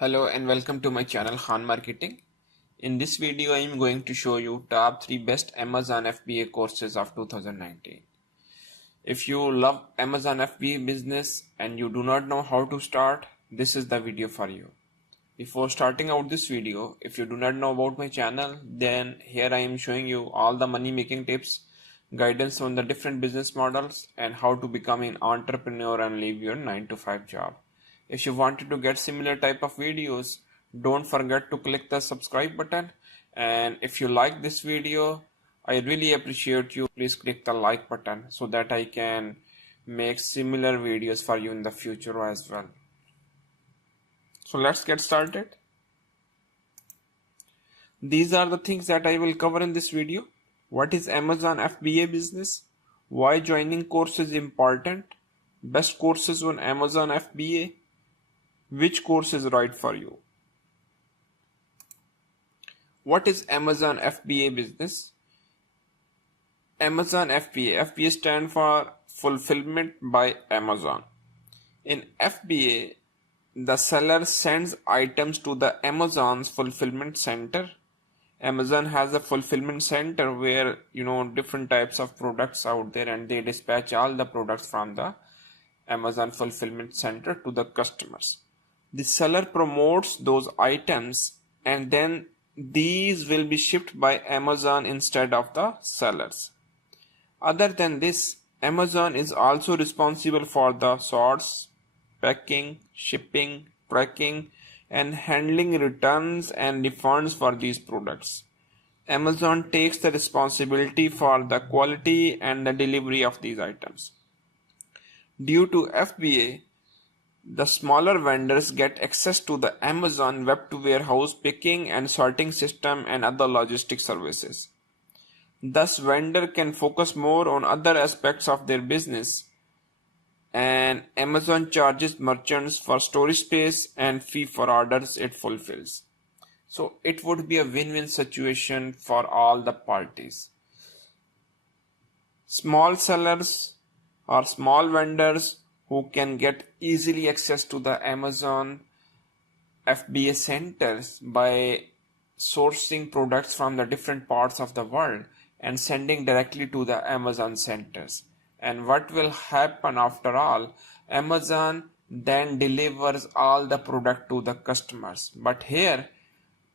Hello and welcome to my channel Khan Marketing. In this video I am going to show you top 3 best Amazon FBA courses of 2019. If you love Amazon FBA business and you do not know how to start, this is the video for you. Before starting out this video, if you do not know about my channel, then here I am showing you all the money making tips, guidance on the different business models and how to become an entrepreneur and leave your 9 to 5 job. If you wanted to get similar type of videos, don't forget to click the subscribe button, and if you like this video, I really appreciate you. Please click the like button so that I can make similar videos for you in the future as well. So let's get started. These are the things that I will cover in this video. What is Amazon FBA business? Why joining course is important? Best courses on Amazon FBA. Which course is right for you? What is Amazon FBA business? Amazon FBA. FBA stands for Fulfillment by Amazon. In FBA, the seller sends items to the Amazon's fulfillment center. Amazon has a fulfillment center where different types of products out there, and they dispatch all the products from the Amazon fulfillment center to the customers. The seller promotes those items and then these will be shipped by Amazon instead of the sellers. Other than this, Amazon is also responsible for the sorts, packing, shipping, tracking, and handling returns and refunds for these products. Amazon takes the responsibility for the quality and the delivery of these items. Due to FBA, the smaller vendors get access to the Amazon web-to-warehouse picking and sorting system and other logistic services. Thus, vendor can focus more on other aspects of their business, and Amazon charges merchants for storage space and fee for orders it fulfills. So it would be a win-win situation for all the parties. Small sellers or small vendors who can get easily access to the Amazon FBA centers by sourcing products from the different parts of the world and sending directly to the Amazon centers. And what will happen after all? Amazon then delivers all the product to the customers. But here,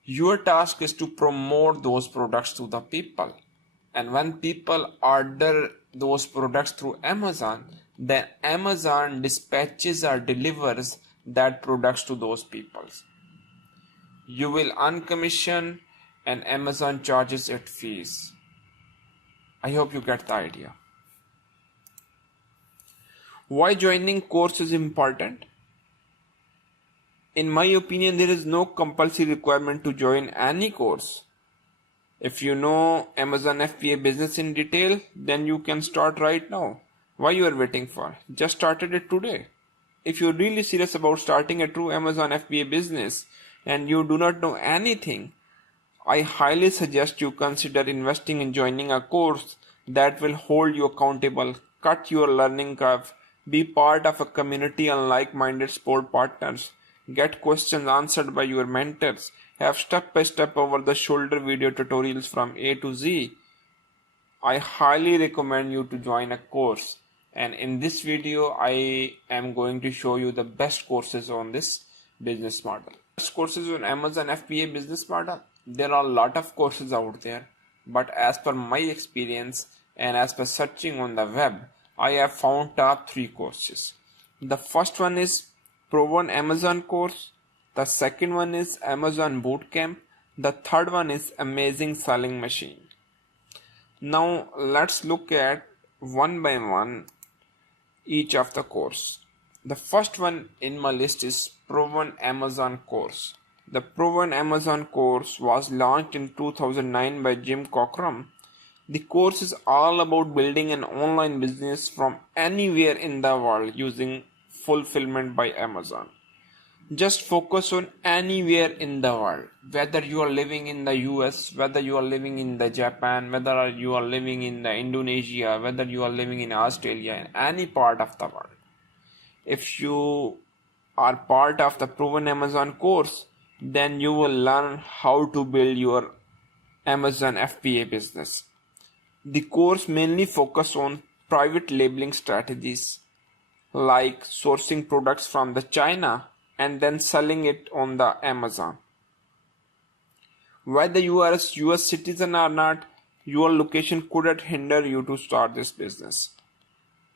your task is to promote those products to the people. And when people order those products through Amazon, then Amazon dispatches or delivers that products to those people. You will earn commission and Amazon charges it fees. I hope you get the idea. Why joining course is important? In my opinion, there is no compulsory requirement to join any course. If you know Amazon FBA business in detail, then you can start right now. Why you are waiting for? Just started it today. If you're really serious about starting a true Amazon FBA business and you do not know anything, I highly suggest you consider investing in joining a course that will hold you accountable, cut your learning curve, be part of a community and like-minded sport partners, get questions answered by your mentors, have step-by-step over-the-shoulder video tutorials from A to Z. I highly recommend you to join a course. And in this video, I am going to show you the best courses on this business model. Best courses on Amazon FBA business model. There are a lot of courses out there, but as per my experience and as per searching on the web, I have found top 3 courses. The first one is Proven Amazon course. The second one is Amazon Bootcamp. The third one is Amazing Selling Machine. Now let's look at one by one each of the course. The first one in my list is Proven Amazon course. The Proven Amazon course was launched in 2009 by Jim Cockrum. The course is all about building an online business from anywhere in the world using fulfillment by Amazon. Just focus on anywhere in the world, whether you are living in the US, whether you are living in the Japan, whether you are living in the Indonesia, whether you are living in Australia, in any part of the world. If you are part of the proven Amazon course, then you will learn how to build your Amazon FBA business. The course mainly focuses on private labeling strategies like sourcing products from the China and then selling it on the Amazon. Whether you are a US citizen or not, your location couldn't hinder you to start this business.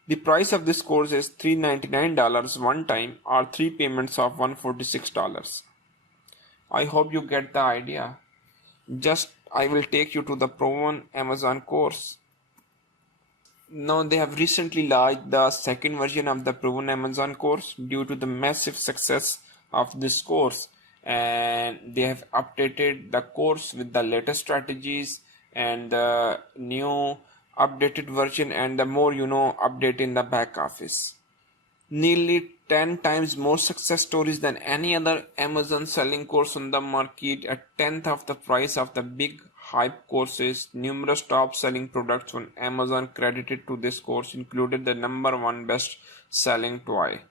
The price of this course is $399 one time or 3 payments of $146. I hope you get the idea. Just I will take you to the proven Amazon course. Now they have recently launched the second version of the proven Amazon course due to the massive success of this course, and they have updated the course with the latest strategies and the new updated version and the more update in the back office. Nearly 10 times more success stories than any other Amazon selling course on the market, a tenth of the price of the big hype courses. Numerous top selling products on Amazon credited to this course included the number one best selling toy.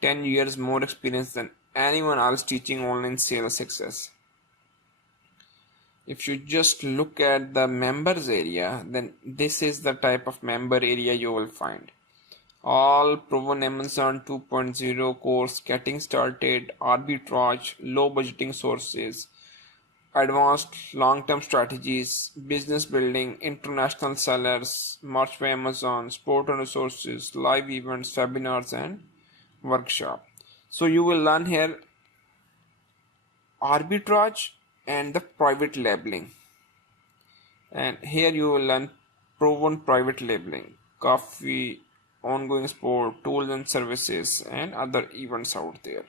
10 years more experience than anyone else teaching online sales success. If you just look at the members area, then this is the type of member area you will find. All proven Amazon 2.0 course, getting started, arbitrage, low budgeting sources, advanced long-term strategies, business building, international sellers, March by Amazon, support and resources, live events, webinars and workshop. So you will learn here arbitrage and the private labeling. And here you will learn proven private labeling, coffee, ongoing support, tools and services and other events out there.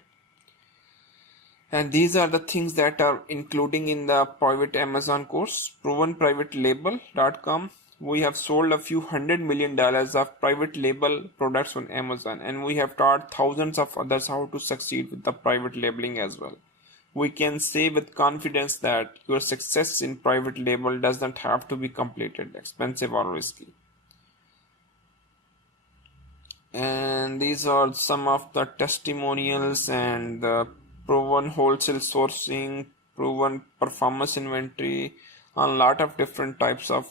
And these are the things that are including in the private Amazon course. Provenprivatelabel.com. We have sold a few $100 million of private label products on Amazon, and we have taught thousands of others how to succeed with the private labeling as well. We can say with confidence that your success in private label doesn't have to be completed, expensive or risky. And these are some of the testimonials and the proven wholesale sourcing, proven performance inventory, a lot of different types of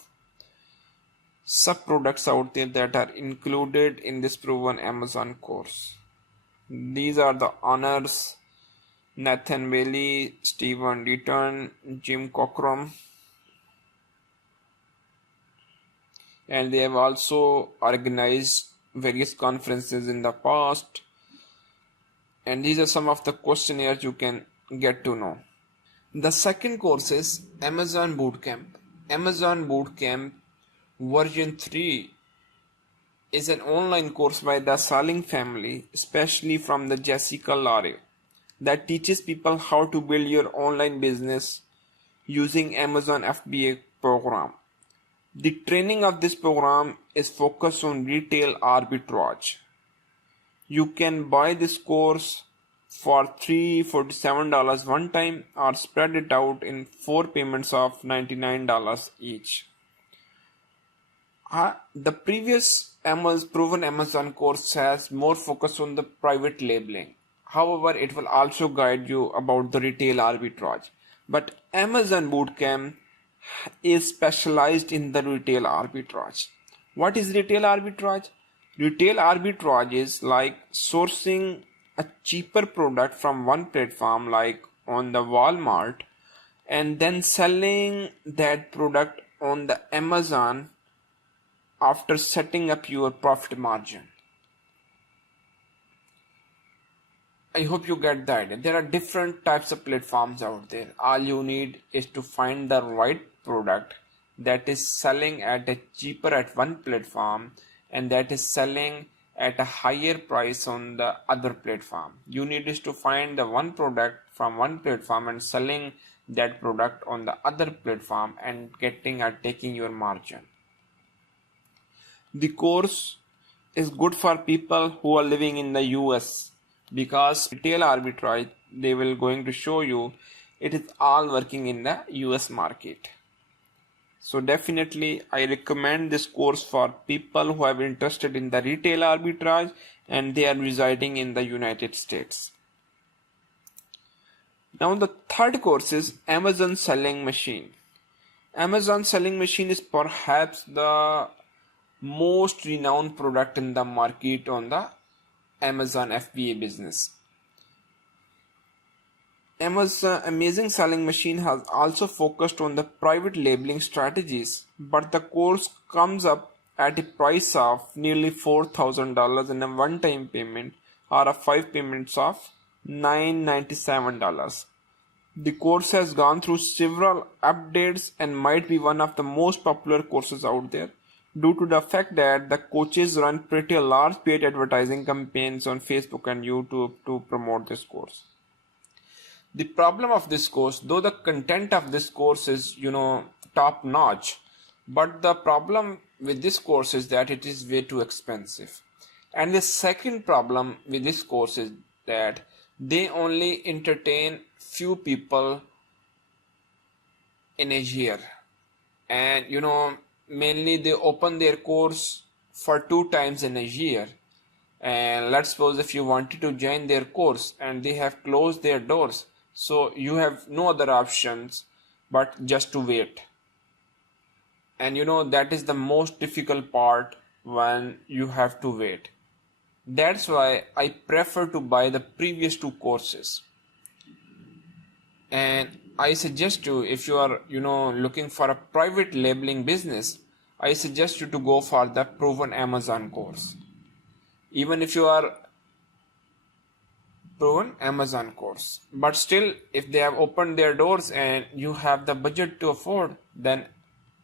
sub products out there that are included in this proven Amazon course. These are the honors: Nathan Bailey, Stephen Deaton, Jim Cockrum, and they have also organized various conferences in the past. And these are some of the questionnaires you can get to know. The second course is Amazon Bootcamp. Amazon Bootcamp version 3 is an online course by the Saling family, especially from the Jessica Laurie, that teaches people how to build your online business using Amazon FBA program. The training of this program is focused on retail arbitrage. You can buy this course for $347 one time or spread it out in 4 payments of $99 each. The previous proven Amazon course has more focus on the private labeling. However, it will also guide you about the retail arbitrage. But Amazon Bootcamp is specialized in the retail arbitrage. What is retail arbitrage? Retail arbitrage is like sourcing a cheaper product from one platform like on the Walmart and then selling that product on the Amazon after setting up your profit margin. I hope you get the idea. There are different types of platforms out there. All you need is to find the right product that is selling at a cheaper at one platform and that is selling at a higher price on the other platform. You need is to find the one product from one platform and selling that product on the other platform and taking your margin. The course is good for people who are living in the US because retail arbitrage, they will going to show you it is all working in the US market. So definitely I recommend this course for people who are interested in the retail arbitrage and they are residing in the United States. Now the third course is Amazon Selling Machine. Amazon Selling Machine is perhaps the most renowned product in the market on the Amazon FBA business. Amazon Amazing Selling Machine has also focused on the private labeling strategies, but the course comes up at a price of nearly $4,000 in a one-time payment or a 5 payments of $997. The course has gone through several updates and might be one of the most popular courses out there due to the fact that the coaches run pretty large paid advertising campaigns on Facebook and YouTube to promote this course. The problem of this course, though the content of this course is, top notch, but the problem with this course is that it is way too expensive. And the second problem with this course is that they only entertain few people in a year. And, mainly they open their course for 2 times in a year. And let's suppose if you wanted to join their course and they have closed their doors, so you have no other options but just to wait. And that is the most difficult part when you have to wait. That's why I prefer to buy the previous 2 courses. And I suggest you, if you are looking for a private labeling business, I suggest you to go for the proven Amazon course. Even if you are proven Amazon course, but still if they have opened their doors and you have the budget to afford, then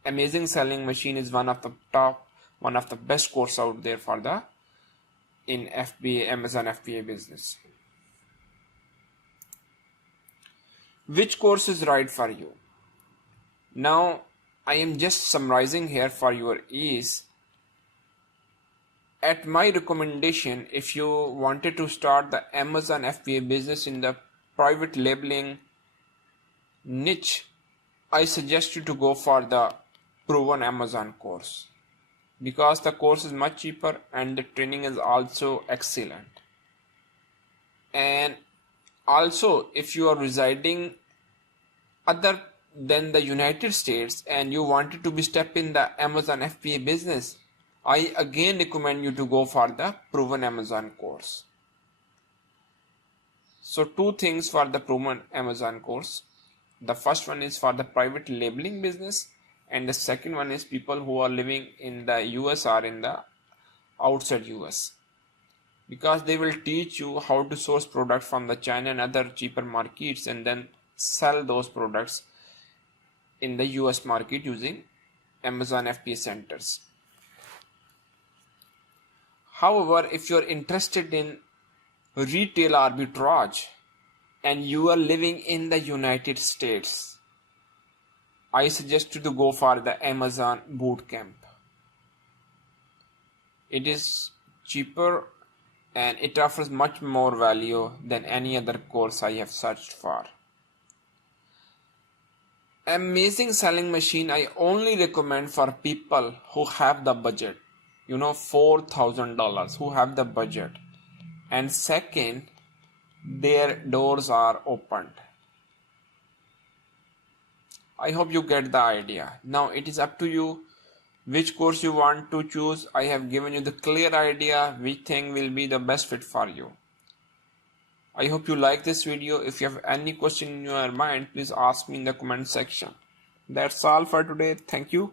Amazing Selling Machine is one of the best course out there for the in FBA Amazon FBA business. Which course is right for you? Now I am just summarizing here for your ease. At my recommendation, if you wanted to start the Amazon FBA business in the private labeling niche, I suggest you to go for the proven Amazon course because the course is much cheaper and the training is also excellent. And also, if you are residing other than the United States and you wanted to be step in the Amazon FBA business, I again recommend you to go for the proven Amazon course. So 2 things for the proven Amazon course. The first one is for the private labeling business, and the second one is people who are living in the US or in the outside US, because they will teach you how to source products from the China and other cheaper markets and then sell those products in the US market using Amazon FBA centers. However, if you are interested in retail arbitrage and you are living in the United States, I suggest you to go for the Amazon Bootcamp. It is cheaper and it offers much more value than any other course I have searched for. Amazing Selling Machine I only recommend for people who have the budget. $4,000 who have the budget, and second, their doors are opened. I hope you get the idea. Now it is up to you which course you want to choose. I have given you the clear idea which thing will be the best fit for you. I hope you like this video. If you have any question in your mind, please ask me in the comment section. That's all for today. Thank you.